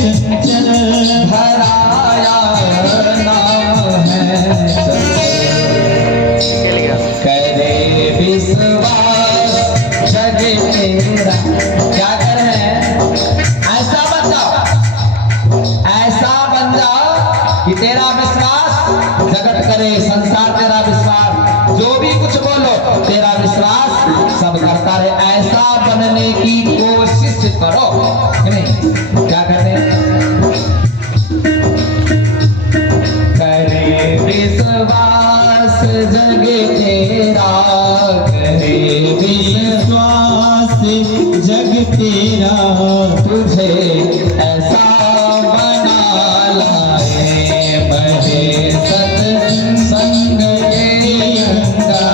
चंचल हराया ना है करे विश्वास जग तेरा। क्या कर है? ऐसा बन जाओ कि तेरा विश्वास जगत करे, संसार तेरा विश्वास, जो भी कुछ बोलो तेरा विश्वास सब करता रहे। ऐसा बनने की कोशिश करो। नहीं क्या कहते हैं? करे विश्वास जग तेरा, करे विश्वास जग तेरा, तुझे ऐसा बना लाए बड़े सत्संग के गंगा।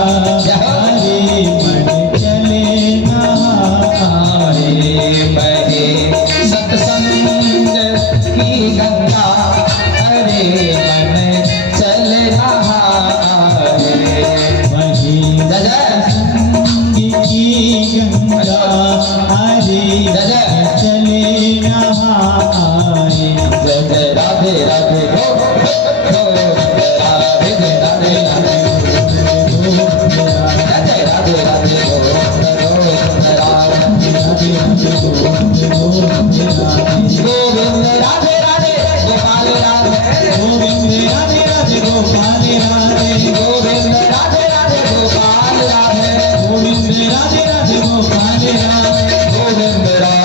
हरे मन चले नहाए बड़े सत्संग की गंगा, हरे मन चल नहाए वही संग की गंगा, हरे चले नहाए। जय जय राधे राधे गो राधे राधे राधे जय जय राधे राधे गो गोविंद राधे राधे गोपाल राधे, गोविंद राधे राधे गोपाल राधे, गोविंद राधे राधे गोपाल राधे, गोविंद राधे राधे गोपाल राधे, गोविंद राधे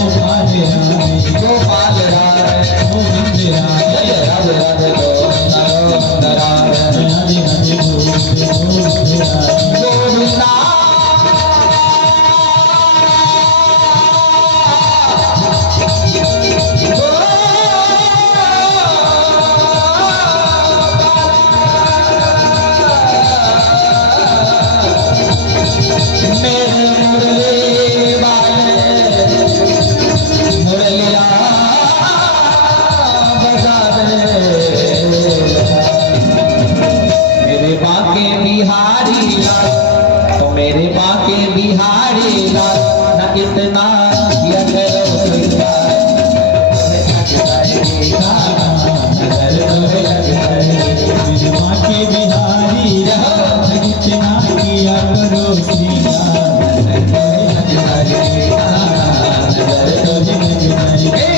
गोपाल राधे, गोपाल राधे, गोविंद राधे जय राधे राधे गोविंद राधे राधे राधे गोविंद राधे। गोविंदा मेरे बाके बिहारी लाल न इतना किया करो श्रृंगार, नगर तोरे लग जाए मेरे माँ के बिहारी राम, इतना किया करो श्रीराम। नगर तोरे लग जाए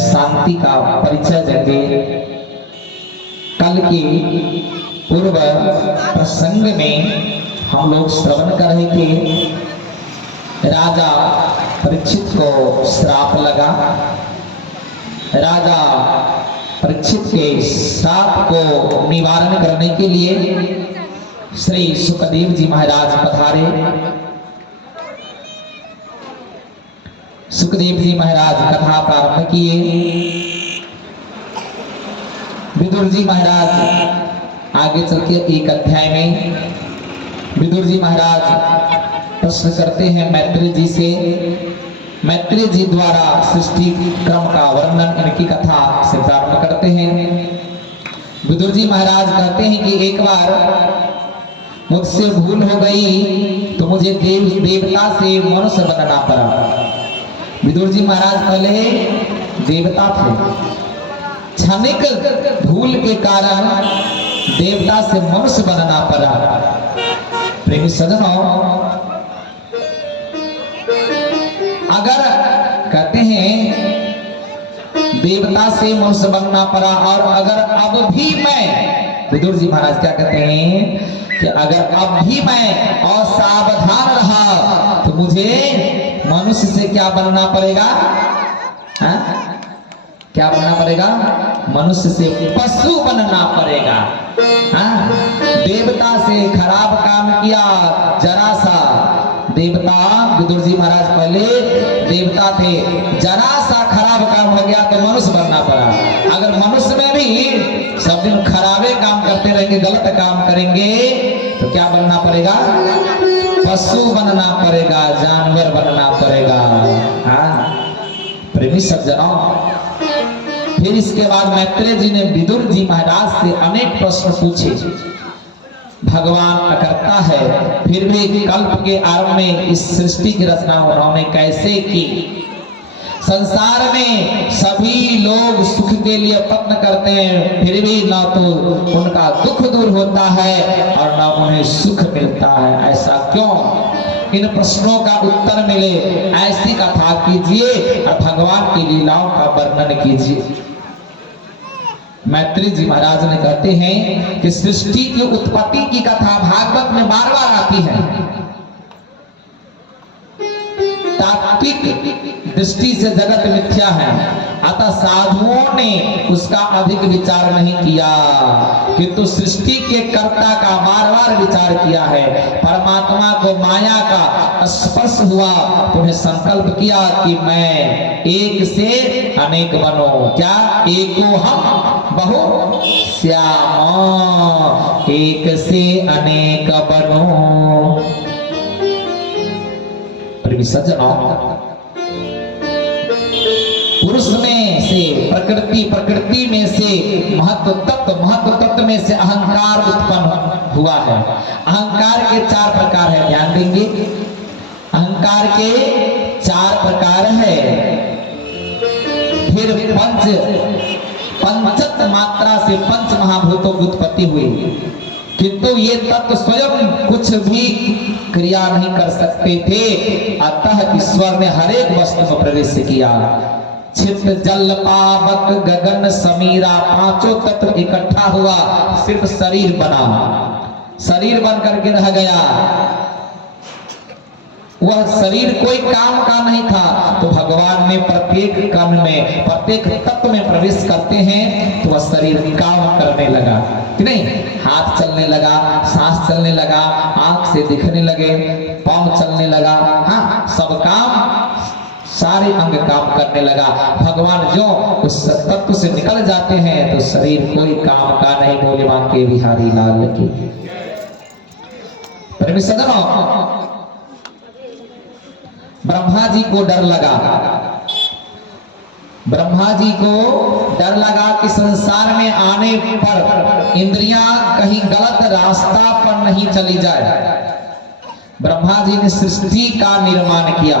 शांति का परिचय देंगे। कल के पूर्व प्रसंग में हम लोग श्रवण कर रहे थे, राजा परीक्षित को श्राप लगा। राजा परीक्षित के श्राप को निवारण करने के लिए श्री सुखदेव जी महाराज पधारे। सुखदेव जी महाराज कथा प्रारंभ किए। विदुर जी महाराज आगे चल के एक अध्याय में विदुर जी महाराज प्रश्न करते हैं मैत्री जी से। मैत्री जी द्वारा सृष्टि क्रम का वर्णन, इनकी कथा से प्रारंभ करते हैं। विदुर जी महाराज कहते हैं कि एक बार मुझसे भूल हो गई तो मुझे देवता से मनुष्य बनना पड़ा। विदुर जी महाराज पहले देवता थे, क्षणिक भूल के कारण देवता से मनुष्य बनना पड़ा। प्रेमी सज्जनों, अगर कहते हैं देवता से मनुष्य बनना पड़ा, और अगर अब भी मैं, विदुर जी महाराज क्या कहते हैं कि अगर अब भी मैं असावधान रहा तो मुझे मनुष्य से क्या बनना पड़ेगा? क्या बनना पड़ेगा? मनुष्य से पशु बनना पड़ेगा। हाँ? देवता से खराब काम किया जरा सा, देवता विदुर जी महाराज पहले देवता थे, जरा सा खराब काम हो गया तो मनुष्य बनना पड़ा। अगर मनुष्य में भी सब दिन खराबे काम करते रहेंगे, गलत काम करेंगे, तो क्या बनना पड़ेगा? पशु बनना पड़ेगा, जानवर बनना पड़ेगा। हाँ प्रेमी सज्जनों, फिर इसके बाद मैत्रेय जी ने विदुर जी महाराज से अनेक प्रश्न पूछे। भगवान अकर्ता है, फिर भी कल्प के आरंभ में इस सृष्टि की रचना उन्होंने कैसे की? संसार में सभी लोग सुख के लिए प्रयत्न करते हैं, फिर भी ना तो उनका दुख दूर होता है और ना उन्हें सुख मिलता है, ऐसा क्यों? इन प्रश्नों का उत्तर मिले ऐसी कथा कीजिए और भगवान की लीलाओं का वर्णन कीजिए। मैत्रेय जी महाराज ने कहते हैं कि सृष्टि की उत्पत्ति की कथा भागवत में बार बार आती है। तात्विक दृष्टि से जगत मिथ्या है, अतः साधुओं ने उसका अधिक विचार नहीं किया, किंतु सृष्टि के कर्ता का बार बार विचार किया है। परमात्मा को माया का स्पर्श हुआ तो उन्हें संकल्प किया कि मैं एक से अनेक बनो। क्या? एको हम बहु श्याम, एक से अनेक बनो। सज्जनों, पुरुष में से प्रकृति, प्रकृति में से महत्व तत्व, महत्व तत्व में से अहंकार उत्पन्न हुआ है। अहंकार के 4 प्रकार है, ध्यान देंगे। अहंकार के 4 प्रकार है। फिर पंचत मात्रा से पंच महाभूतों की उत्पत्ति हुई, किंतु ये तत्व स्वयं कुछ भी क्रिया नहीं कर सकते थे, अतः ईश्वर ने हर एक वस्तु में प्रवेश किया। छित जल पावक गगन समीरा, 5 तत्व इकट्ठा हुआ, सिर्फ शरीर बना, शरीर बन करके रह गया। वह शरीर कोई काम का नहीं था, तो भगवान ने प्रत्येक कण में, प्रत्येक तत्व में प्रवेश करते हैं तो वह शरीर काम करने लगा कि नहीं? हाथ चलने लगा, सांस चलने लगा, आंख से दिखने लगे, पांव चलने लगा, हाँ सब काम, सारे अंग काम करने लगा। भगवान जो उस तत्व से निकल जाते हैं तो शरीर कोई काम का नहीं। बोले बांके बिहारी लाल की। प्रेमी सज्जनों, ब्रह्मा जी को डर लगा, ब्रह्मा जी को डर लगा कि संसार में आने पर इंद्रियां कहीं गलत रास्ता पर नहीं चली जाए। ब्रह्मा जी ने सृष्टि का निर्माण किया,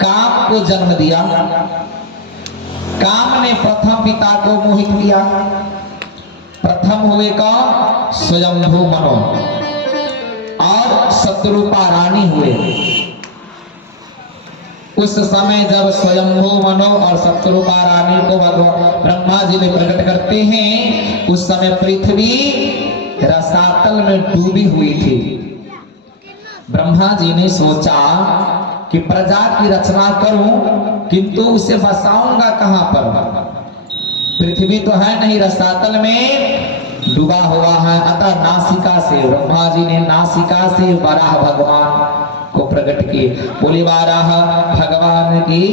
काम को जन्म दिया। काम ने प्रथम पिता को मोहित किया। प्रथम हुए का स्वयंभू मनो और शत्रुपा रानी हुए। उस समय जब स्वयंभू मनो और शत्रुपा रानी को भगवान ब्रह्मा जी ने प्रकट करते हैं, उस समय पृथ्वी रसातल में डूबी हुई थी। ब्रह्मा जी ने सोचा कि प्रजा की रचना करूं, किंतु उसे बसाऊंगा कहां पर? पृथ्वी तो है नहीं, रसातल में डूबा हुआ है। अतः नासिका से, ब्रह्मा जी ने नासिका से वराह भगवान को प्रकट किए। बोले वराह भगवान की।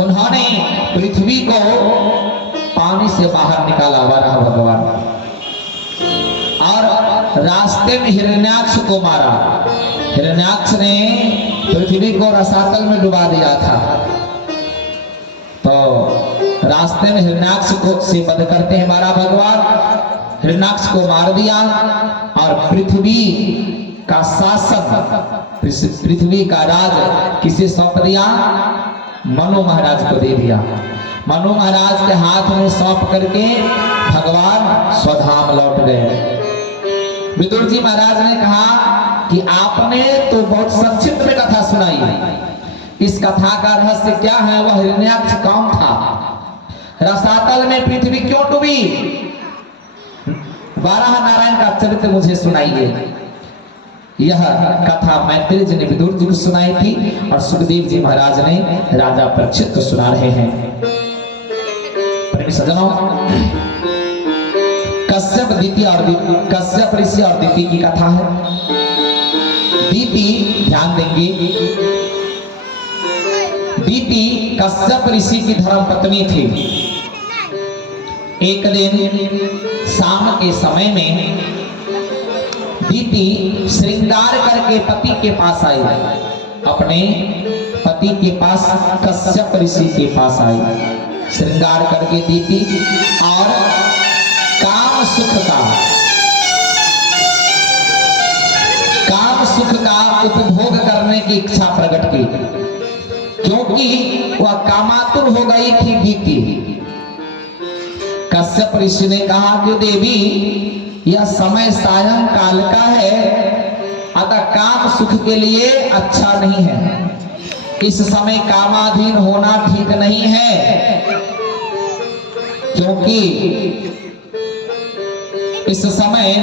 उन्होंने पृथ्वी को पानी से बाहर निकाला, वराह भगवान, और रास्ते में हिरण्याक्ष को मारा। हिरण्याक्ष ने पृथ्वी को रसातल में डुबा दिया था, तो रास्ते में हिरण्याक्ष को से वध करते हैं मारा भगवान। हिरण्याक्ष को मार दिया और पृथ्वी का शासन, पृथ्वी का राज किसे सौंप दिया? मनु महाराज को दे दिया। मनु महाराज के हाथ में सौंप करके भगवान स्वधाम लौट गए। विदुर जी महाराज ने कहा कि आपने तो बहुत संक्षिप्त में कथा सुनाई, इस कथा का रहस्य क्या है? वह हिरण्याक्ष कौन था? रसातल में पृथ्वी क्यों डूबी? वाराह नारायण का चरित्र मुझे सुनाइए। यह कथा मैत्रेय जी ने विदुर जी को सुनाई थी और सुखदेव जी महाराज ने राजा परीक्षित को सुना रहे हैं। प्रेमी सज्जनों, कश्यप कश्यप ऋषि और दीति की कथा है। दीति, ध्यान देंगे, दीति कश्यप ऋषि की धर्म पत्नी थी। एक दिन शाम के समय में दीति श्रृंगार करके पति के पास आई, अपने पति के पास कश्यप ऋषि के पास आई, श्रृंगार करके दीति और काम सुख का उपभोग करने की इच्छा प्रकट की, क्योंकि वह कामातुर हो गई थी दीति। कश्यप ऋषि ने कहा कि देवी, यह समय सायं काल का है, अतः काम सुख के लिए अच्छा नहीं है। इस समय कामाधीन होना ठीक नहीं है, क्योंकि इस समय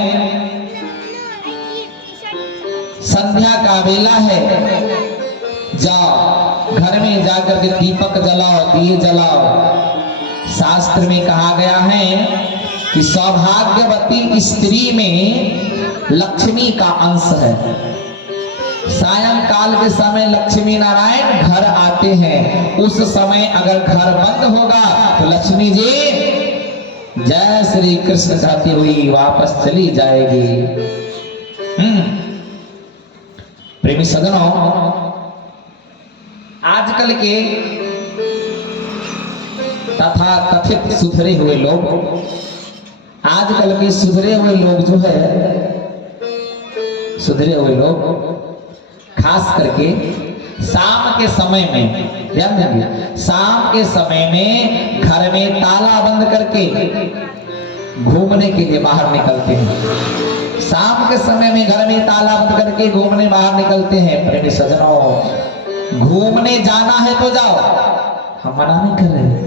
संध्या का वेला है। जाओ घर में जाकर के दीपक जलाओ, दिए जलाओ। शास्त्र में कहा गया है कि सौभाग्यवती स्त्री में लक्ष्मी का अंश है। सायंकाल के समय लक्ष्मी नारायण घर आते हैं। उस समय अगर घर बंद होगा तो लक्ष्मी जी जय श्री कृष्ण कहती हुई वापस चली जाएगी। प्रेमी सज्जनों, आजकल के तथा कथित सुधरे हुए लोग, आजकल के सुधरे हुए लोग जो है, सुधरे हुए लोग खास करके शाम के समय में, ध्यान देंगे, शाम के समय में घर में ताला बंद करके घूमने के लिए बाहर निकलते हैं। शाम के समय में घर में ताला बंद करके घूमने बाहर निकलते हैं। प्रेमी सज्जनों, घूमने जाना है तो जाओ, हम मना नहीं कर रहे।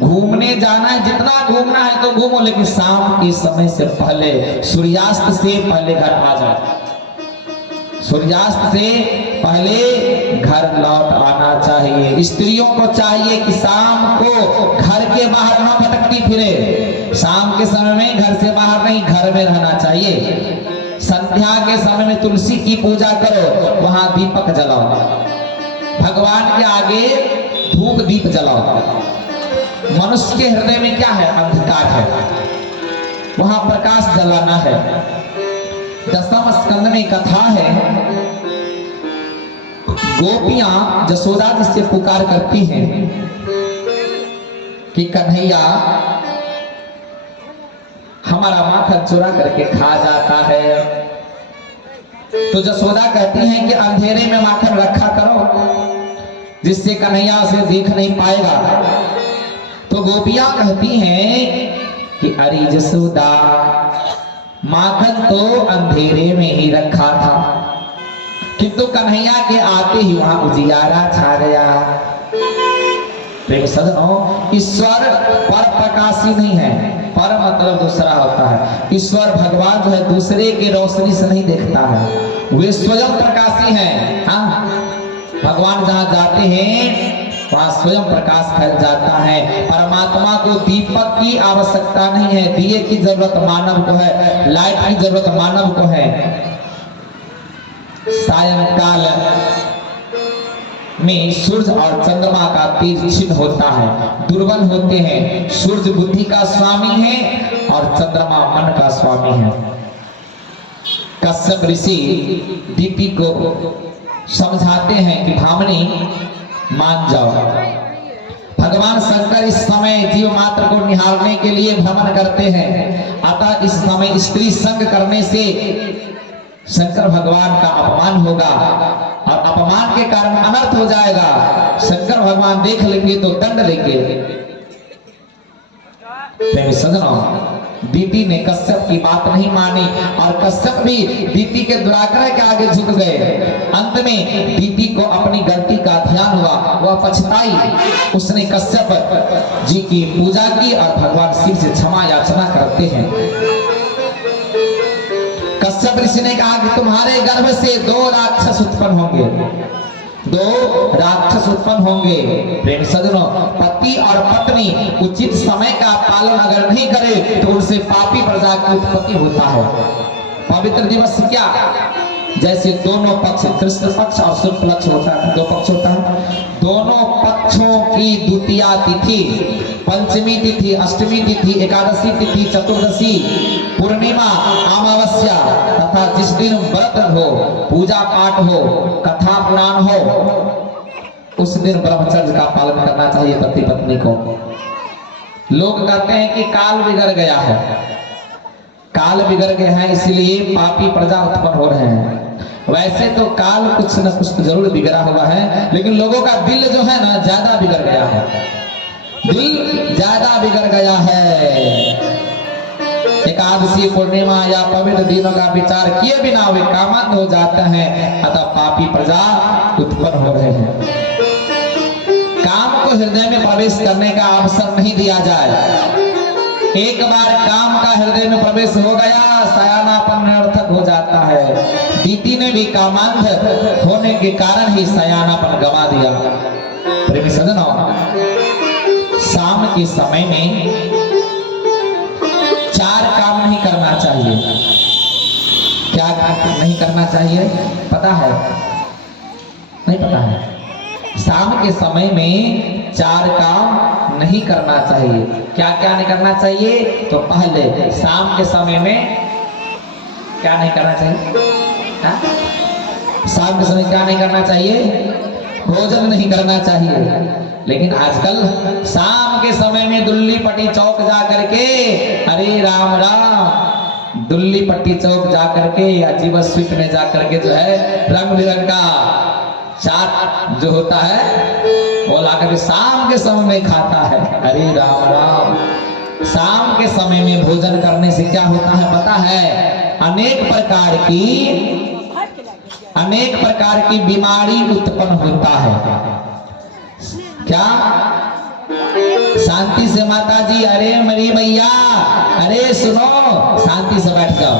घूमने जाना है, जितना घूमना है तो घूमो, लेकिन शाम के समय से पहले, सूर्यास्त से पहले घर आ जाओ। सूर्यास्त से पहले घर लौट आना चाहिए। स्त्रियों को चाहिए कि शाम को घर के बाहर न भटकती फिरे। शाम के समय में घर से बाहर नहीं, घर में रहना चाहिए। संध्या के समय में तुलसी की पूजा करो, वहां दीपक जलाओ, भगवान के आगे धूप दीप जलाओ। मनुष्य के हृदय में क्या है? अंधकार है, वहां प्रकाश जलाना है। दसम स्कंद में कथा है, गोपियां जसोदा जी से पुकार करती हैं कि कन्हैया हमारा माखन चुरा करके खा जाता है। तो जसोदा कहती हैं कि अंधेरे में माखन रखा करो, जिससे कन्हैया उसे देख नहीं पाएगा। तो गोपियां कहती हैं कि अरे जसोदा, माखन तो अंधेरे में ही रखा था, किंतु कन्हैया के आते ही वहां उजियारा छा गया। प्रेम सज्जनों, ईश्वर पर प्रकाशी नहीं है, पर मतलब दूसरा होता है। ईश्वर भगवान जो है दूसरे के रोशनी से नहीं देखता है, वे स्वयं प्रकाशी हैं। हाँ, भगवान जहां जाते हैं वहां स्वयं प्रकाश फैल जाता है। परमात्मा को दीपक की आवश्यकता नहीं है, दिए की जरूरत मानव को है, लाइट की जरूरत मानव को है। सायंकाल में सूर्य और चंद्रमा का तेज क्षीण होता है, दुर्बल होते हैं। सूर्य बुद्धि का स्वामी है और चंद्रमा मन का स्वामी है। कश्यप ऋषि दीति को समझाते हैं कि भामनी मान जाओ। भगवान शंकर इस समय जीव मात्र को निहारने के लिए भ्रमण करते हैं, अतः इस समय स्त्री संग करने से शंकर भगवान का अपमान होगा और अपमान के कारण अनर्थ हो जाएगा। शंकर भगवान देख लेंगे तो दंड लेंगे। प्रेमी सज्जनों, दीति ने कश्यप की बात नहीं मानी और कश्यप भी दीति के दुराग्रह के आगे झुक गए। अंत में दीति को अपनी गलती का ध्यान हुआ, वह पछताई। उसने कश्यप जी की पूजा की और भगवान शिव से क्षमा याचना करते हैं। कश्यप ऋषि ने कहा कि तुम्हारे गर्भ से 2 राक्षस उत्पन्न होंगे। दो राक्षस उत्पन्न होंगे। प्रेम सज्जनों, पति और पत्नी उचित समय का पालन अगर नहीं करे तो उनसे पापी प्रजा की उत्पत्ति होता है। पवित्र दिवस क्या? जैसे दोनों पक्ष, कृष्ण पक्ष और शुक्ल पक्ष होता है, दो पक्ष होता है। दोनों पक्षों की द्वितीया तिथि, पंचमी तिथि, अष्टमी तिथि, एकादशी तिथि, चतुर्दशी, पूर्णिमा, अमावस्या तथा जिस दिन व्रत हो, पूजा पाठ हो, कथा पुराण हो, उस दिन ब्रह्मचर्य का पालन करना चाहिए पति पत्नी को। लोग कहते हैं कि काल बिगड़ गया है, काल बिगड़ गया है इसलिए पापी प्रजा उत्पन्न हो रहे हैं। वैसे तो काल कुछ न कुछ तो जरूर बिगड़ा हुआ है, लेकिन लोगों का दिल जो है ना ज्यादा बिगड़ गया है, दिल ज्यादा बिगड़ गया है। एकादशी, पूर्णिमा या पवित्र दिनों का विचार किए बिना वे कामांध हो जाते हैं, अतः पापी प्रजा उत्पन्न हो रहे हैं। काम को हृदय में प्रवेश करने का अवसर नहीं दिया जाए। एक बार काम का हृदय में प्रवेश हो गया, सयानापन निरर्थक हो जाता है। दीति ने भी कामांध होने के कारण ही सयानापन गवा दिया। प्रेमी सज्जनों, शाम के समय में 4 काम नहीं करना चाहिए। क्या नहीं करना चाहिए पता है? नहीं पता है? शाम के समय में 4 काम नहीं करना चाहिए। क्या क्या नहीं करना चाहिए? तो पहले शाम के समय में क्या नहीं करना चाहिए? हा? शाम के समय क्या नहीं करना चाहिए? भोजन नहीं करना चाहिए। लेकिन आजकल शाम के समय में दुल्ली पट्टी चौक जा करके, अरे राम राम, दुल्ली पट्टी चौक जा करके या जीवन स्वीट में जा करके जो है रंग बिरंग का चाट जो होता है वो लाकर के शाम के समय में खाता है। अरे राम राम, शाम के समय में भोजन करने से क्या होता है पता है? अनेक प्रकार की बीमारी उत्पन्न होता है। क्या? शांति से माता जी, अरे मेरी मैया, अरे सुनो, शांति से बैठ जाओ।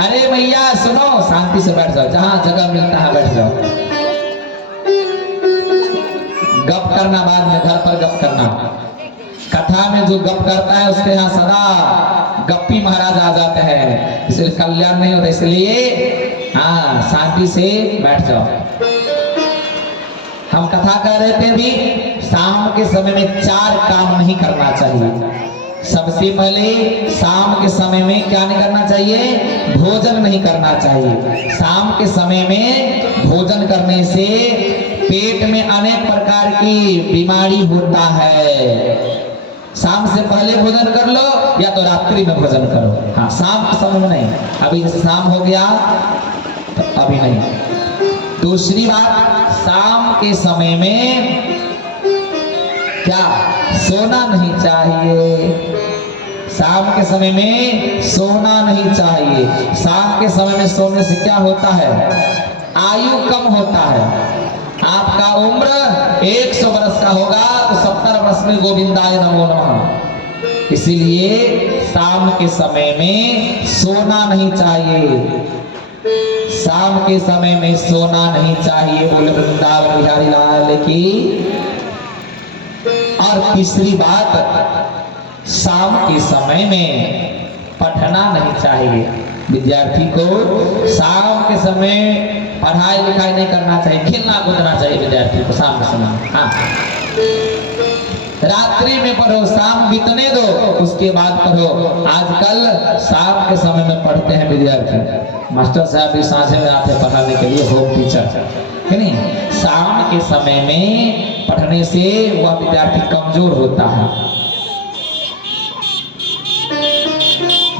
अरे मैया सुनो, शांति से बैठ जाओ, जहां जगह मिलता है बैठ जाओ। गप करना बाद में, घर पर गप करना। कथा में जो गप करता है उसके यहाँ सदा गप्पी महाराज आ जाते हैं, इसलिए कल्याण नहीं होता। इसलिए हाँ, शांति से बैठ जाओ। हम कथा कर रहे थे भी, शाम के समय में 4 काम नहीं करना चाहिए। सबसे पहले शाम के समय में क्या नहीं करना चाहिए? भोजन नहीं करना चाहिए। शाम के समय में भोजन करने से पेट में अनेक प्रकार की बीमारी होता है। शाम से पहले भोजन कर लो या तो रात्रि में भोजन करो। हाँ, शाम के समय में नहीं। अभी शाम हो गया तो अभी नहीं। दूसरी बात, शाम के समय में क्या? सोना नहीं चाहिए। शाम के समय में सोना नहीं चाहिए। शाम के समय में सोने से क्या होता है? आयु कम होता है। आपका उम्र 100 वर्ष का होगा तो 70 वर्ष में गोविंदाय नमो नमः। इसीलिए शाम के समय में सोना नहीं चाहिए। शाम के समय में सोना नहीं चाहिए। बोले वृंदावन बिहारी लाल की। और तीसरी बात, शाम के समय में पढ़ना नहीं चाहिए। विद्यार्थी को शाम के समय पढ़ाई लिखाई नहीं करना चाहिए, खेलना कूदना चाहिए विद्यार्थी को शाम के समय। हाँ, रात्रि में पढ़ो, शाम बीतने दो उसके बाद पढ़ो। आजकल शाम के समय में पढ़ते हैं विद्यार्थी। मास्टर साहब भी साझे में आते पढ़ाने के लिए, होम टीचर है नहीं। शाम के समय में पढ़ने से वह विद्यार्थी कमजोर होता है।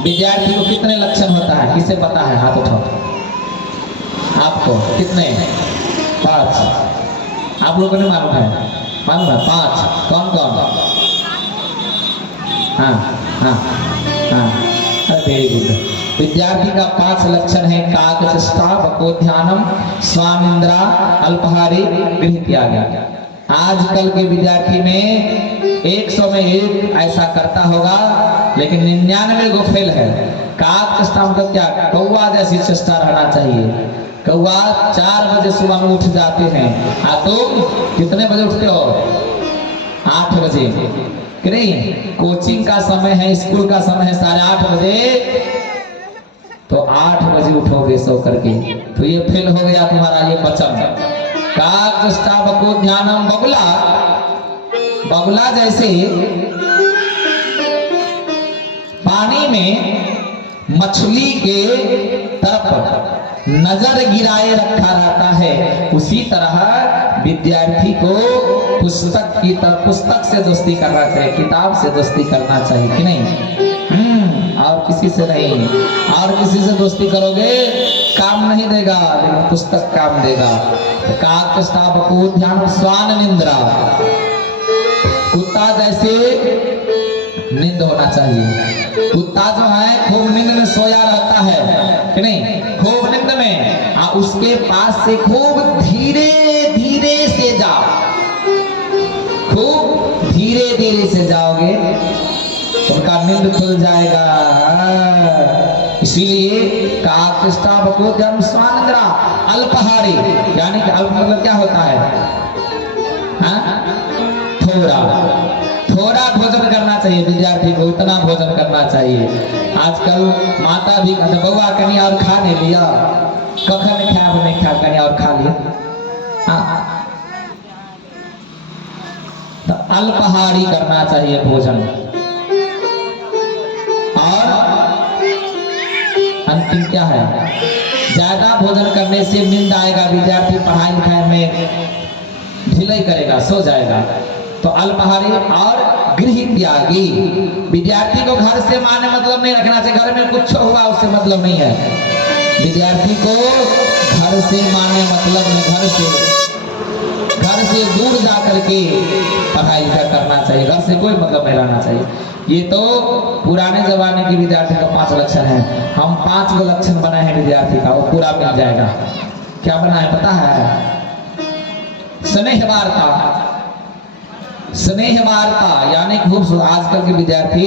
विद्यार्थी को कितने लक्षण होता है किसे पता है? हाथ उठाओ। आपको कितने? 5। आप लोगों ने मालूम है? मालूम है 5। कौन कौन? हाँ हाँ हाँ, वेरी गुड। विद्यार्थी का 5 लक्षण है। काकचेष्टा, बकोध्यानम, स्वामिंद्रा, अल्पहारी, गृह त्याग। आजकल के विद्यार्थी में 100 में 1 ऐसा करता होगा, लेकिन 99 गो फेल है। काकचेष्टा मतलब क्या? कौवा जैसी चेष्टा रहना चाहिए। कौआ 4 बजे सुबह में उठ जाते हैं, तुम कितने बजे उठते हो? 8 बजे। कि नहीं? कोचिंग का समय है, स्कूल का समय है 8:30 बजे, तो 8 बजे उठोगे सो करके, तो ये फेल हो गया तुम्हारा ये वचन। काकष्टावको ध्यानम, बगुला, बगुला जैसे पानी में मछली के तरफ नजर गिराए रखा रहता है, उसी तरह विद्यार्थी को पुस्तक की तरफ, पुस्तक से दोस्ती करना चाहिए, किताब से दोस्ती करना चाहिए कि नहीं? और किसी से नहीं। और किसी से दोस्ती करोगे काम नहीं देगा, लेकिन पुस्तक काम देगा। काकष्टावको ध्यानम स्वान निंद्रा, कुत्ता जैसे नींद होना चाहिए। कुत्ता जो है खूब नींद में सोया रहता है कि नहीं? खूब नींद में, उसके पास से खूब धीरे धीरे से जाओ, खूब धीरे धीरे से जाओगे उनका नींद खुल जाएगा। इसीलिए काकष्टावको ध्यानम स्वान निंद्रा अल्पाहारी, यानी कि अल्प मतलब क्या होता है? थोड़ा थोड़ा भोजन करना चाहिए विद्यार्थी को, इतना भोजन करना चाहिए। आजकल माता भी बउआ कहीं और खा नहीं लिया, कखन खाब नहीं खा, कहीं और खा लिया। तो अल्पाहारी करना चाहिए भोजन। और अंतिम क्या है? ज्यादा भोजन करने से नींद आएगा, विद्यार्थी पढ़ाई लिखाई में ढिलाई करेगा, सो जाएगा। तो अल्पाहारी और गृह त्यागी, विद्यार्थी को घर से माने मतलब नहीं रखना चाहिए, घर में कुछ हुआ उससे मतलब नहीं है। विद्यार्थी को घर से माने मतलब नहीं, घर से दूर जा करके पढ़ाई लिखाई करना चाहिए, घर से कोई मतलब नहीं रहना चाहिए। ये तो पुराने जमाने के विद्यार्थी का 5 लक्षण है, हम 5 गो लक्षण बनाए हैं विद्यार्थी का, वो पूरा मिल जाएगा। क्या बना है पता है? स्नेह वार्ता, स्नेह वार्ता यानी खूब, आजकल के विद्यार्थी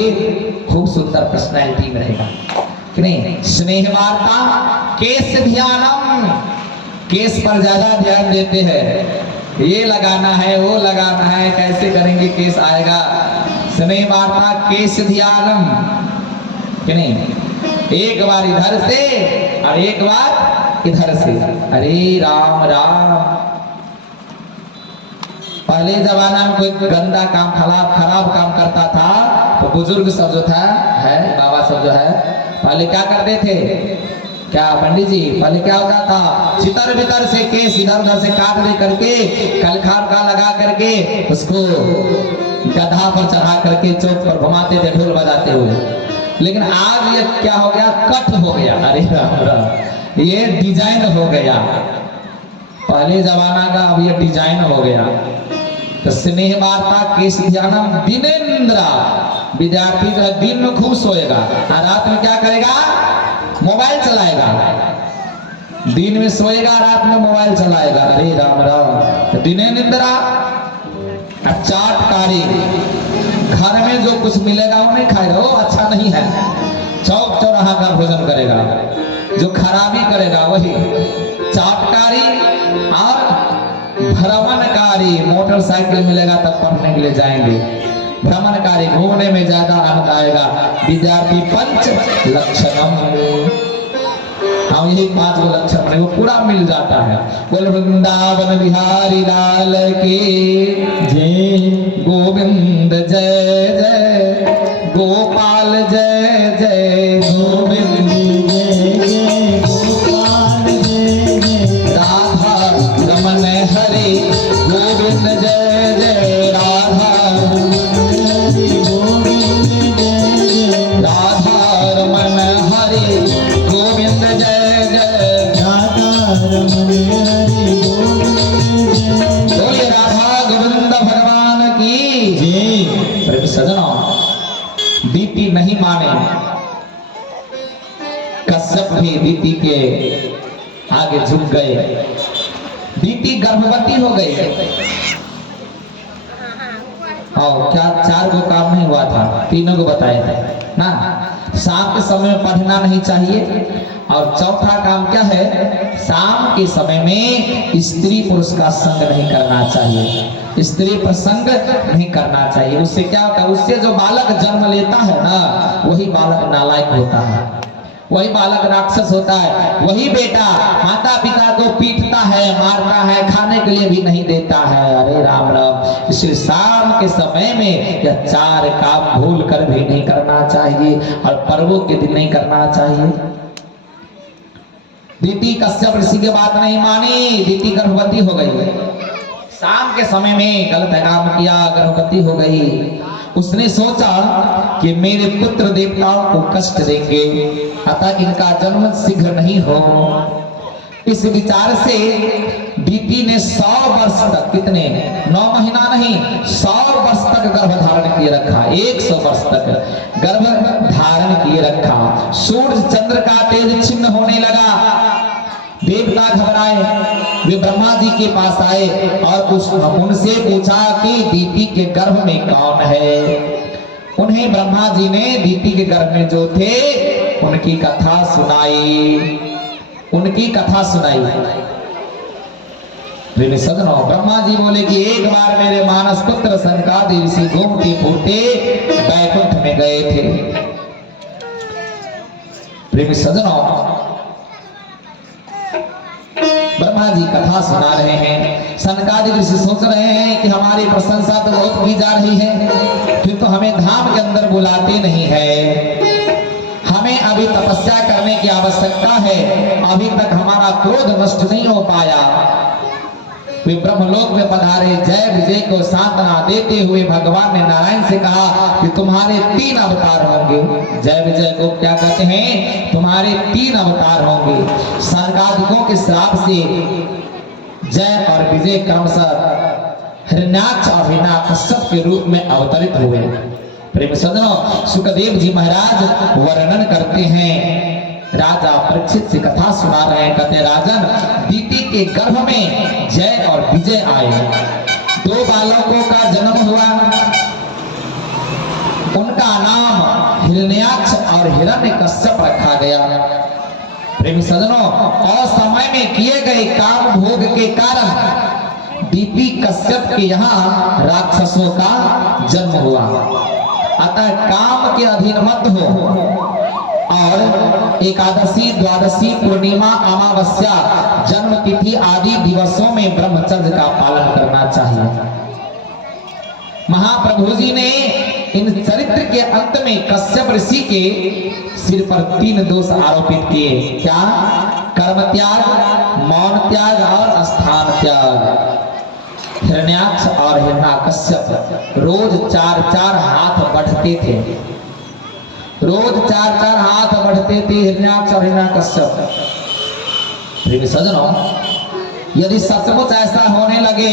खूब सुंदर पर्सनैलिटी में रहेगा कि नहीं? स्नेह वार्ता, केस ध्यानम, केस पर ज्यादा ध्यान देते हैं, ये लगाना है वो लगाना है, कैसे करेंगे केस आएगा। स्नेह वार्ता केस ध्यानम कि नहीं? एक बार इधर से और एक बार इधर से, अरे राम राम। पहले जमाना में कोई गंदा काम, खराब काम करता था तो बुजुर्ग सब जो था है, बाबा सब जो है, पहले क्या करते थे? क्या पंडित जी, पहले क्या होता था? चितर भीतर से केस इधर उधर से काट दे करके, कलखार का लगा करके उसको गधा पर चढ़ा करके चौक पर घुमाते थे ढोल बजाते हुए। लेकिन आज ये क्या हो गया? कट हो गया। अरे राम, ये डिजाइन हो गया। पहले जमाना का अब ये डिजाइन हो गया। तो स्नेह वार्ता केस ध्यानम दिनेंद्रा, विद्यार्थी जो है दिन में खूब सोएगा और रात में क्या करेगा? मोबाइल चलाएगा। दिन में सोएगा, रात में मोबाइल चलाएगा। अरे राम राम। तो दिनेंद्रा चाटकारी, घर में जो कुछ मिलेगा वो नहीं खाएगा, वो अच्छा नहीं है, चौक चौराहा का भोजन करेगा, जो खराबी करेगा वही। चाटकारी और भ्रमणकारी, मोटरसाइकिल मिलेगा तब पढ़ने के लिए जाएंगे, भ्रमणकारी घूमने में ज्यादा आनंद आएगा। विद्यार्थी 5 लक्षणम, हम यही 5 लक्षण है वो पूरा मिल जाता है। बोल वृंदावन बिहारी लाल की जय, गोविंद जय जय, गोपाल जय जय, गोविंद जय जय, गोपाल जय जय, राधा रमन हरे गोविंद जय जय, राधा गोविंद जय जय, राधा रमन हरे गोविंद जय जय, राधा रमण हरि गोविंद जय। बोले राधा गोविंद भगवान की जय। प्रेमी सजनों, दीति नहीं माने, कश्यप भी दीति के आगे झुक गए। दीति गर्भवती हो गई और क्या 4 को काम नहीं हुआ था, 3 को बताए थे ना। शाम के समय में पढ़ना नहीं चाहिए और चौथा काम क्या है, शाम के समय में स्त्री पुरुष का संग नहीं करना चाहिए, स्त्री प्रसंग नहीं करना चाहिए। उससे क्या होता है, उससे जो बालक जन्म लेता है ना, वही बालक नालायक होता है, वही बालक राक्षस होता है, वही बेटा माता पिता को पीटता है, मारता है, खाने के लिए भी नहीं देता है। अरे राम राम। इसलिए शाम के समय में यह 4 काम भूल कर भी नहीं करना चाहिए और पर्वों के दिन नहीं करना चाहिए। दीति कश्यप ऋषि की बात नहीं मानी, दीति गर्भवती हो गई, शाम के समय में गलत काम किया, गर्भवती हो गई। उसने सोचा कि मेरे पुत्र देवताओं को कष्ट देंगे, अतः इनका जन्म शीघ्र नहीं हो। इस विचार से दीति ने 100 वर्ष तक, कितने, 9 महीना नहीं, 100 वर्ष तक गर्भ धारण किए रखा, 100 वर्ष तक गर्भ धारण किए रखा। सूर्य चंद्र का तेज छिन्न होने लगा, देवता घबराए, वे ब्रह्मा जी के पास आए और उनसे पूछा कि दीति के गर्भ में कौन है। उन्हें ब्रह्मा जी ने दीति के गर्भ में जो थे उनकी कथा सुनाई, उनकी कथा सुनाई। सजनों, ब्रह्मा जी बोले कि एक बार मेरे मानस पुत्र सनकादि ऋषि घूमते फूटे बैकुंठ में गए थे। प्रेमी सजनों, ब्रह्मा जी कथा सुना रहे हैं, सनकादि ऋषि सोच रहे हैं कि हमारी प्रशंसा तो बहुत की जा रही है, फिर तो हमें धाम के अंदर बुलाते नहीं है, हमें अभी तपस्या करने की आवश्यकता है, अभी तक हमारा क्रोध नष्ट नहीं हो पाया। वे ब्रह्मलोक में पधारे, जय विजय को सांत्वना देते हुए भगवान ने नारायण से कहा कि तुम्हारे 3 अवतार होंगे। जय विजय को क्या कहते हैं, तुम्हारे 3 अवतार होंगे। सनकादिकों के श्राप से जय और विजय क्रमशः हिरण्याक्ष और हिरण्याकश्यप के रूप में अवतरित हुए। प्रेम सजनों, सुखदेव जी महाराज वर्णन करते हैं, राजा परीक्षित से कथा सुना रहे हैं, कहते राजन, दीति के गर्भ में जय और विजय आए, 2 बालकों का जन्म हुआ, उनका नाम हिरण्याक्ष और हिरण्यकश्यप रखा गया। प्रेमी सजनों, और समय में किए गए काम भोग के कारण दीति कश्यप के यहाँ राक्षसों का जन्म हुआ। अतः काम के अधीन मत हो और एकादशी, द्वादशी, पूर्णिमा, अमावस्या, जन्म तिथि आदि दिवसों में ब्रह्मचर्य का पालन करना चाहिए। महाप्रभु जी ने इन चरित्र के अंत में कश्यप ऋषि के सिर पर 3 दोष आरोपित किए। क्या? कर्म त्याग, मौन त्याग और स्थान त्याग। हिरण्याक्ष और हिरण्याकश्यप रोज 4-4 हाथ बढ़ते थे, रोज 4-4 हाथ बढ़ते थे हिरण्याक्ष और हिरण्याकश्यप। प्रिय सज्जनों, यदि सचमुच ऐसा होने लगे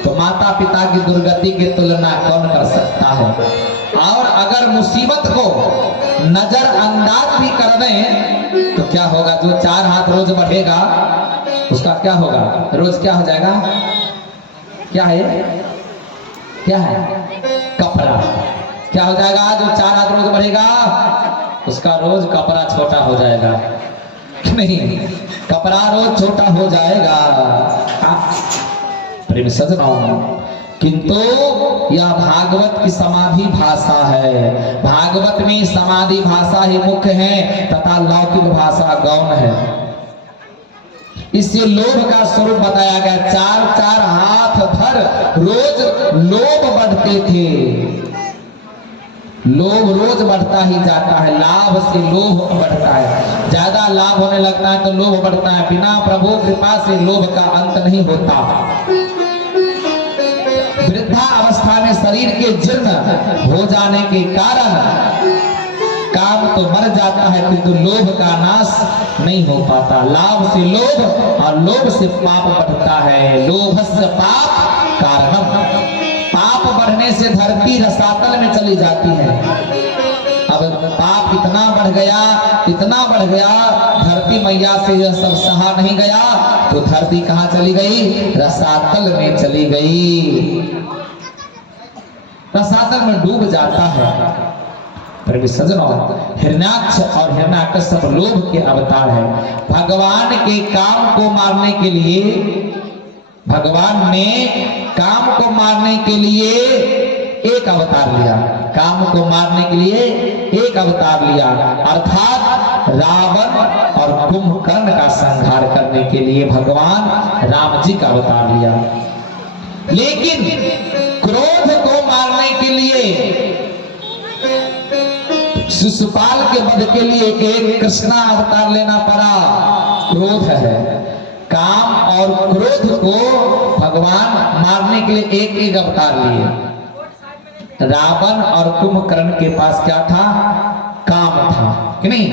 तो माता पिता की दुर्गति की तुलना कौन कर सकता है। और अगर मुसीबत को नजरअंदाज भी कर दें तो क्या होगा, जो 4 हाथ रोज बढ़ेगा उसका क्या होगा, रोज क्या हो जाएगा, क्या है, क्या है, कपड़ा। क्या हो जाएगा, जो 4 हाथ रोज बढ़ेगा उसका रोज कपड़ा छोटा हो जाएगा, नहीं, कपड़ा रोज छोटा हो जाएगा। प्रेम सज्जनों, किंतु यह भागवत की समाधि भाषा है, भागवत में समाधि भाषा ही मुख्य है तथा लौकिक भाषा गौण है। इससे लोभ का स्वरूप बताया गया। 4-4 हाथ भर रोज लोभ बढ़ते थे, लोभ रोज बढ़ता ही जाता है, लाभ से लोभ बढ़ता है, ज्यादा लाभ होने लगता है तो लोभ बढ़ता है। बिना प्रभु कृपा से लोभ का अंत नहीं होता। वृद्धा अवस्था में शरीर के जीर्ण हो जाने के कारण काम तो मर जाता है किंतु लोभ का नाश नहीं हो पाता। लाभ से लोभ और लोभ से पाप बढ़ता है। लोभस्य पाप कारणम, पाप बढ़ने से धरती रसातल में चली जाती है। अब पाप इतना बढ़ गया, इतना बढ़ गया, धरती मैया से यह सब सहा नहीं गया तो धरती कहाँ चली गई, रसातल में चली गई, रसातल में डूब जाता है। प्रेमी सज्जनों, हिरण्याक्ष और हिरण्याकश्यप लोभ के अवतार है। भगवान के काम को मारने के लिए, भगवान ने काम को मारने के लिए एक अवतार लिया, काम को मारने के लिए एक अवतार लिया, अर्थात रावण और कुंभकर्ण का संहार करने के लिए भगवान राम जी का अवतार लिया। लेकिन क्रोध को मारने के लिए, शिशुपाल के वध के लिए एक कृष्णा अवतार लेना पड़ा। क्रोध है, काम और क्रोध को भगवान मारने के लिए एक एक अवतार लिए। रावण और कुंभकर्ण के पास क्या था? काम था कि नहीं?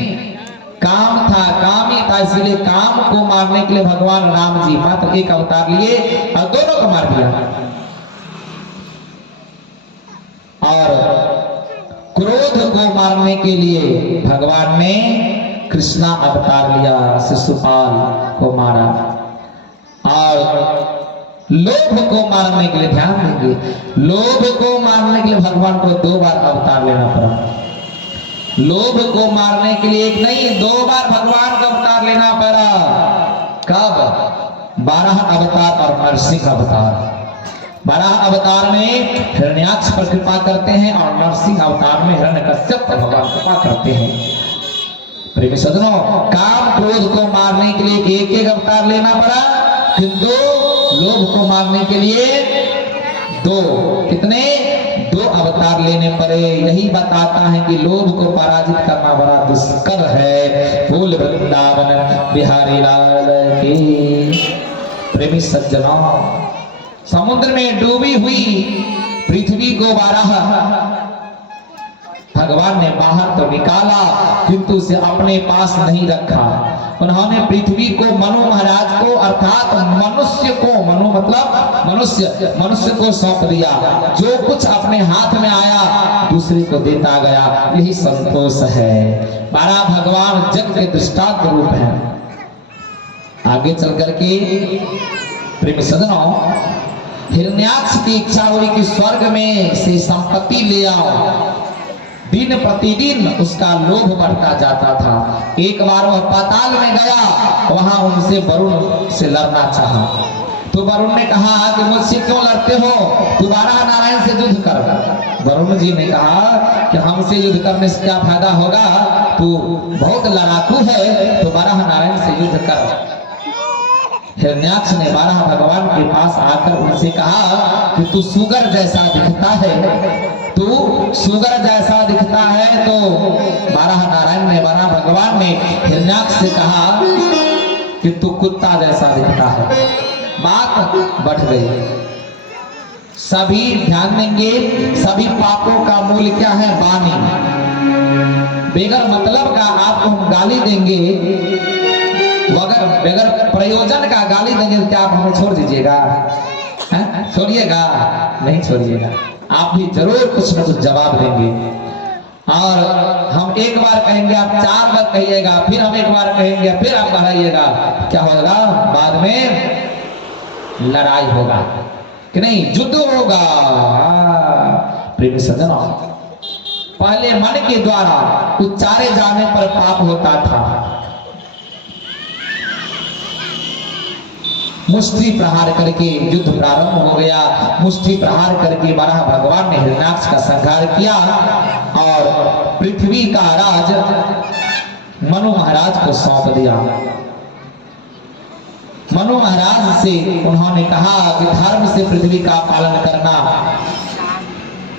काम था, काम ही था, इसलिए काम को मारने के लिए भगवान राम जी मात्र एक अवतार लिए और दोनों को मार दिया। और क्रोध को मारने के लिए भगवान ने कृष्णा अवतार लिया, शिशुपाल को मारा। और लोभ को मारने के लिए, ध्यान देंगे, लोभ को मारने के लिए भगवान को 2 बार अवतार लेना पड़ा। लोभ को मारने के लिए एक नहीं 2 बार भगवान का अवतार लेना पड़ा। कब? 12 अवतार और नरसिंह अवतार। 12 अवतार में हिरण्याक्ष पर कृपा करते हैं और नरसिंह अवतार में हिरण्यकश्यप पर भगवान कृपा करते हैं। प्रेमी सज्जनों, काम क्रोध को मारने के लिए एक एक अवतार लेना पड़ा, किंतु लोभ को मारने के लिए 2, कितने? 2 अवतार लेने पड़े। यही बताता है कि लोभ को पराजित करना बड़ा दुष्कर है। बोल वृंदावन बिहारी लाल की। प्रेमी सज्जनों, समुद्र में डूबी हुई पृथ्वी को भगवान ने बाहर तो निकाला, किंतु उसे अपने पास नहीं रखा। उन्होंने पृथ्वी को मनु महाराज को, अर्थात मनुष्य को, मनु मतलब मनुष्य को सौंप दिया। जो कुछ अपने हाथ में आया दूसरे को देता गया, यही संतोष है। 12 भगवान जग के दृष्टांत रूप है। आगे चल करके प्रेम सज्जनों, हिरण्याक्ष की इच्छा हुई कि स्वर्ग में से संपत्ति ले आओ। दिन प्रतिदिन उसका लोभ बढ़ता जाता था। एक बार वह पाताल में गया, वहां उनसे वरुण से लड़ना चाहा, तो वरुण ने कहा कि मुझसे क्यों लड़ते हो, दोबारा नारायण से युद्ध कर। वरुण जी ने कहा कि हमसे युद्ध करने से क्या फायदा होगा, तू बहुत लड़ाकू है, दोबारा नारायण से युद्ध कर। हिरण्याक्ष ने 12 भगवान के पास आकर उनसे कहा कि तू सुगर जैसा दिखता है, तू सुगर जैसा दिखता है। तो 12 नारायण ने, 12 भगवान ने हिरण्याक्ष से कहा कि तू कुत्ता जैसा दिखता है। बात बढ़ गई। सभी ध्यान देंगे, सभी पापों का मूल क्या है? वाणी। बेगर मतलब का आपको हम गाली देंगे, बगैर प्रयोजन का गाली देंगे तो क्या आप हमें छोड़ दीजिएगा? छोड़िएगा? नहीं छोड़िएगा। आप भी जरूर कुछ न कुछ जवाब देंगे। और हम एक बार कहेंगे, आप 4 बार कहिएगा, फिर हम एक बार कहेंगे, फिर आप बढ़ाइएगा। क्या होगा? बाद में लड़ाई होगा कि नहीं? युद्ध होगा। प्रेमी सज्जनों, पहले मन के द्वारा उच्चारे जाने पर पाप होता था। मुष्टि प्रहार करके युद्ध प्रारंभ हो गया। मुष्टि प्रहार करके 12 भगवान ने हिरण्याक्ष का संहार किया और पृथ्वी का राज मनु महाराज को सौंप दिया। मनु महाराज से उन्होंने कहा कि धर्म से पृथ्वी का पालन करना।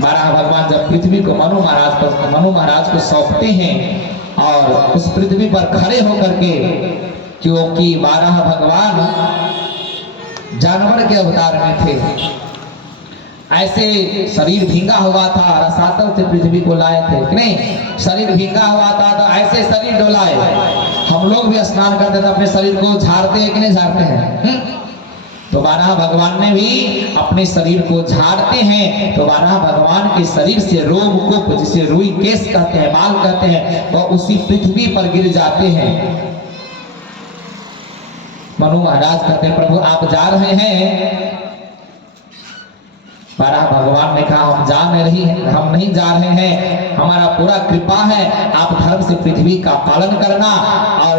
12 भगवान जब पृथ्वी को मनु महाराज को सौंपते हैं और उस पृथ्वी पर खड़े होकर के, क्योंकि 12 भगवान जानवर के अवतार में थे, ऐसे शरीर भींगा हुआ था, रसातल से पृथ्वी को लाए थे कि नहीं? शरीर भींगा हुआ था तो ऐसे शरीर डोलाए। हम लोग भी स्नान करते थे, अपने शरीर को झाड़ते हैं कि नहीं झाड़ते हैं? तो 12 भगवान ने भी अपने शरीर को झाड़ते हैं। तो 12 भगवान के शरीर से रोम को, जिसे रुई केस कहते हैं, बाल कहते हैं, वह उसी पृथ्वी पर गिर जाते हैं। मनु महाराज कहते हैं, प्रभु आप जा रहे हैं? बारह भगवान ने कहा हम नहीं जा रहे हैं, हमारा पूरा कृपा है, आप धर्म से पृथ्वी का पालन करना, और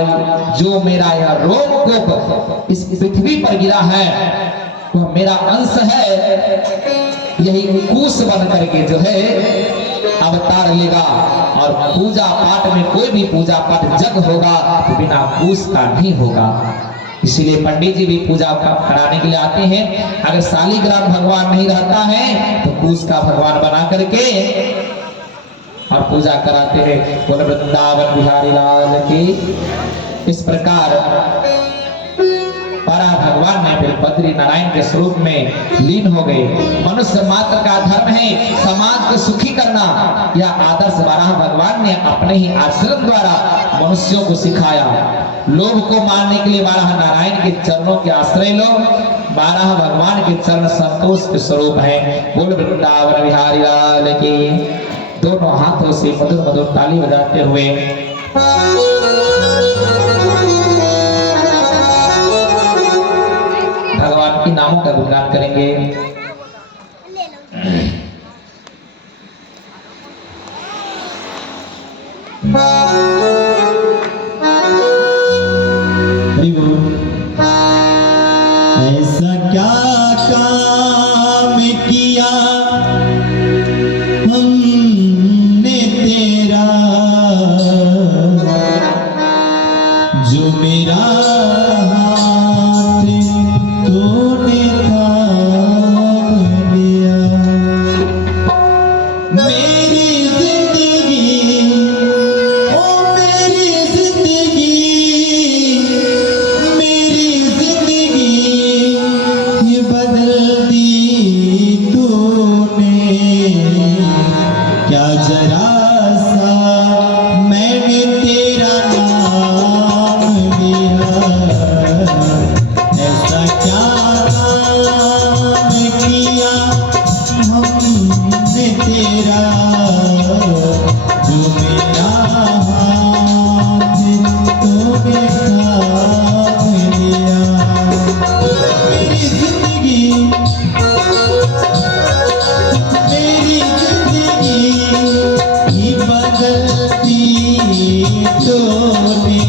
जो मेरा यह रोमकूप इस पृथ्वी पर गिरा है वह मेरा अंश है, यही कुश बन करके जो है अवतार लेगा, और पूजा पाठ में कोई भी पूजा पाठ जग होगा तो बिना कुश का नहीं होगा। इसीलिए पंडित जी भी पूजा कराने के लिए आते हैं। अगर शालिग्राम भगवान नहीं रहता है तो कुश का भगवान बना करके और पूजा कराते हैं। बोल वृंदावन बिहारी लाल की। इस प्रकार परा भगवान ने फिर बद्री नारायण के स्वरूप में लीन हो गए। मनुष्य मात्र का धर्म है समाज को सुखी करना। यह आदर्श बारह भगवान ने अपने ही आचरण द्वारा मनुष्यों को सिखाया। लोभ को मारने के लिए बारह नारायण के चरणों के आश्रय लो। बारह भगवान के चरण संतोष के स्वरूप है। बोल वृंदावन बिहारी लाल की। दोनों हाथों से मधुर मधुर ताली बजाते हुए भगवान के नामों का गुणगान करेंगे। ऐसा क्या काम किया हमने तेरा, जो मेरा हाथ तूने थाम लिया। मेरी जिंदगी, ओ मेरी जिंदगी, मेरी जिंदगी ये बदल दी तूने। क्या जरा सा मैंने तेरा नाम लिया। ऐसा क्या काम किया हमने तेरा, जो मेरा हाथ तूने थाम लिया। मेरी जिंदगी, मेरी जिंदगी ही बदलती तूने।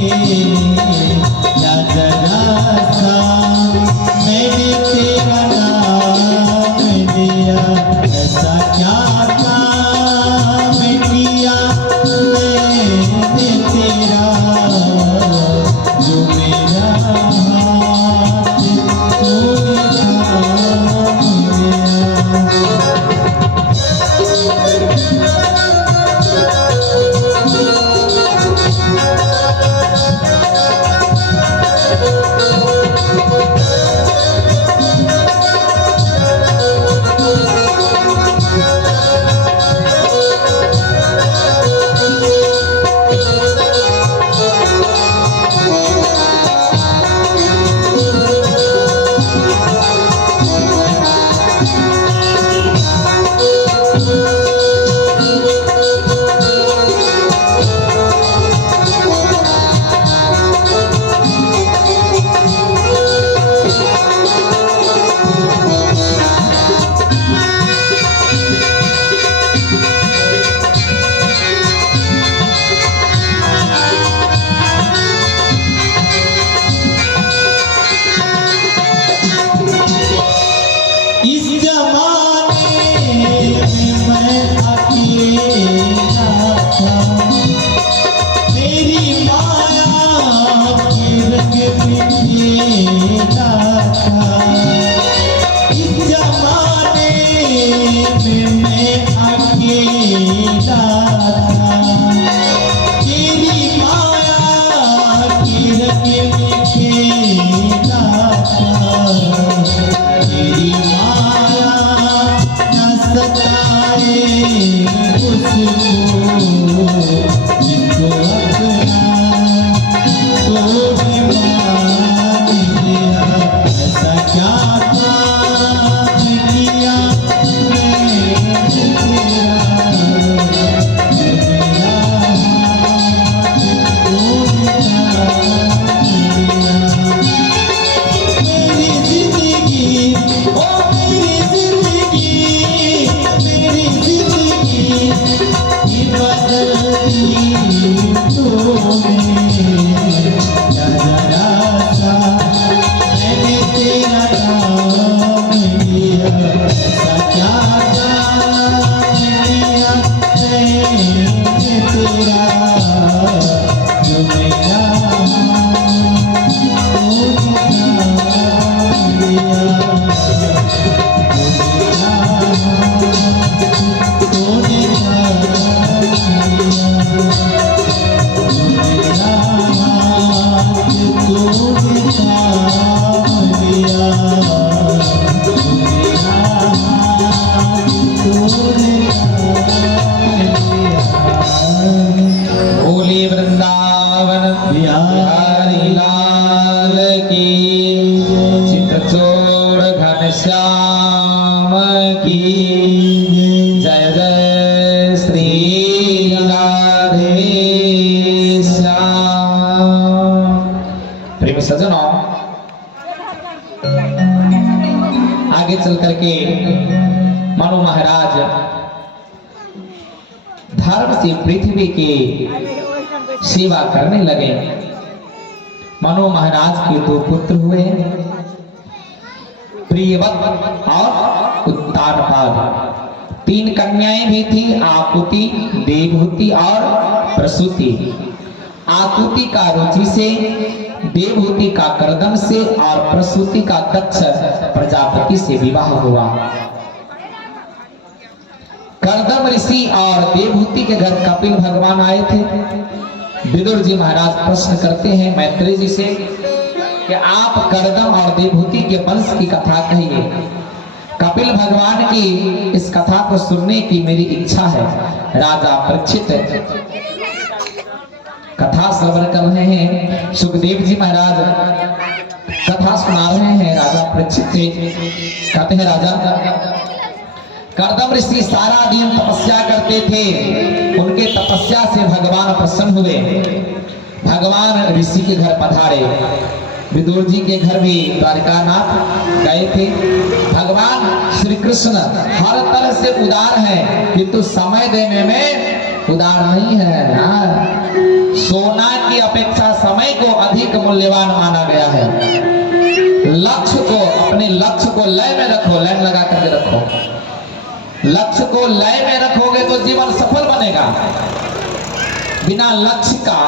या जरा सा मैंने तेरा नाम लिया। ऐसा क्या काम किया मैंने तेरा, जो मेरा हाथ तूने थाम लिया। इस जमाने में मैं अकेला था, मेरी माया के रंग बिखेरा था। इस जमाने में मैं अकेला था, तेरी माया के रंग बिखेरा था। तेरी माया न सताए उसको, जिसको अपना कोई मान लिया। ऐसा क्या काम किया मैंने तेरा, जो मेरा हाथ तूने थाम लिया। वृंदावन बिहारी लाल की, चित्रचूड़ घनश्याम की जय जय श्री राधे श्याम। प्रेमी सज्जनों, आगे चल करके मनु महाराज धर्म से पृथ्वी की सेवा करने लगे। मनु महाराज के दो पुत्र हुए, प्रियवत और उत्तानपाद। 3 कन्याएं भी थी, आकुति, देवहूति और प्रसूति। आकुति का रुचि से, देवहूति का कर्दम से और प्रसूति का दक्ष प्रजापति से विवाह हुआ। कर्दम ऋषि और देवहूति के घर कपिल भगवान आए थे। विदुर जी महाराज प्रश्न करते हैं मैत्रेय जी से कि आप कर्दम और देवहूति के वंश की कथा कहिए। कपिल भगवान की इस कथा को सुनने की मेरी इच्छा है। राजा परीक्षित कथा श्रवण कर रहे हैं। सुखदेव जी महाराज कथा सुना रहे हैं। राजा परीक्षित से कहते हैं, राजा कर्दम ऋषि सारा दिन तपस्या करते थे। उनके तपस्या से भगवान प्रसन्न हुए। भगवान ऋषि के घर पधारे। विदुर जी के घर भी द्वारकानाथ गए थे। भगवान श्री कृष्ण हर तरह से उदार हैं, किंतु समय देने में उदार नहीं है। सोना की अपेक्षा समय को अधिक मूल्यवान माना गया है। लक्ष्य को, अपने लक्ष्य को लय में रखो, लाइन लगा करके रखो। लक्ष्य को लय में रखोगे तो जीवन सफल बनेगा। बिना लक्ष्य का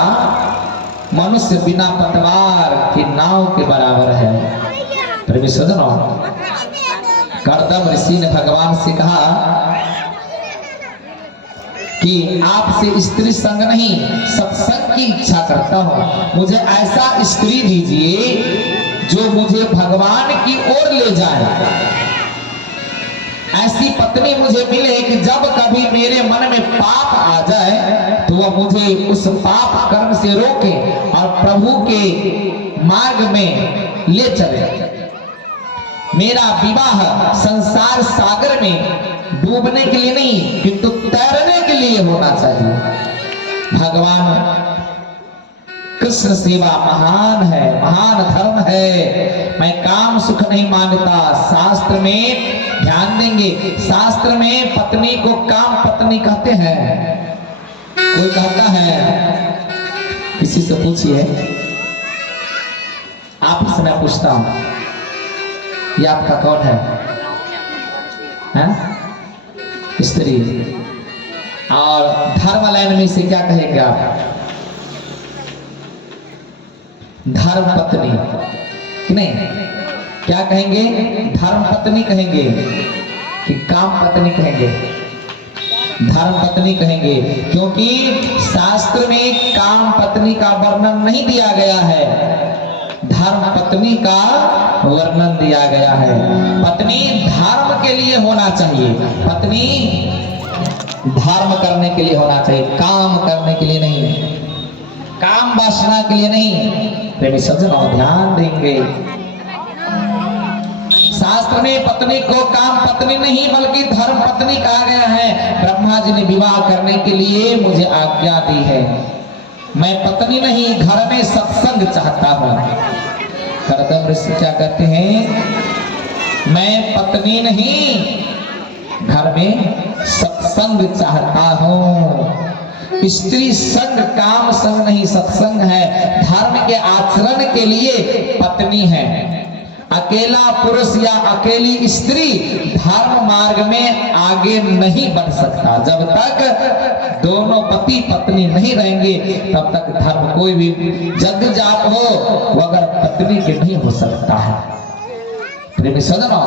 मनुष्य बिना पतवार की नाव के बराबर है। प्रेमी सज्जनों, कर्दम ऋषि ने भगवान से कहा कि आपसे स्त्री संग नहीं, सत्संग की इच्छा करता हूं। मुझे ऐसा स्त्री दीजिए जो मुझे भगवान की ओर ले जाए। ऐसी पत्नी मुझे मिले कि जब कभी मेरे मन में पाप आ जाए तो वह मुझे उस पाप कर्म से रोके और प्रभु के मार्ग में ले चले। मेरा विवाह संसार सागर में डूबने के लिए नहीं, किंतु तैरने के लिए होना चाहिए। भगवान कृष्ण सेवा महान है, महान धर्म है। मैं काम सुख नहीं मांगता। शास्त्र में ध्यान देंगे, शास्त्र में पत्नी को काम पत्नी कहते हैं। कोई कहता है, किसी से पूछिए, आप से मैं पूछता हूं, ये आपका कौन है? स्त्री। और धर्म लाइन में से क्या कहेंगे आप? धर्म पत्नी कि नहीं? क्या कहेंगे? धर्म पत्नी कहेंगे कि काम पत्नी कहेंगे? धर्म पत्नी कहेंगे, क्योंकि शास्त्र में काम पत्नी का वर्णन नहीं दिया गया है, धर्म पत्नी का वर्णन दिया गया है। पत्नी धर्म के लिए होना चाहिए, पत्नी धर्म करने के लिए होना चाहिए, काम करने के लिए नहीं, काम वासना के लिए नहीं। प्रेमी सज्जनों, ध्यान देंगे, शास्त्र में पत्नी को काम पत्नी नहीं बल्कि धर्म पत्नी कहा गया है। ब्रह्मा जी ने विवाह करने के लिए मुझे आज्ञा दी है। मैं पत्नी नहीं, घर में सत्संग चाहता हूँ। कर्दम ऋषि क्या कहते हैं? मैं पत्नी नहीं, घर में सत्संग चाहता हूँ। स्त्री संग काम संग नहीं, सत्संग है। धर्म के आचरण के लिए पत्नी है। अकेला पुरुष या अकेली स्त्री धर्म मार्ग में आगे नहीं बढ़ सकता। जब तक दोनों पति पत्नी नहीं रहेंगे तब तक धर्म, कोई भी जग जात हो वो अगर पत्नी के नहीं हो सकता है। प्रेमी सज्जनों,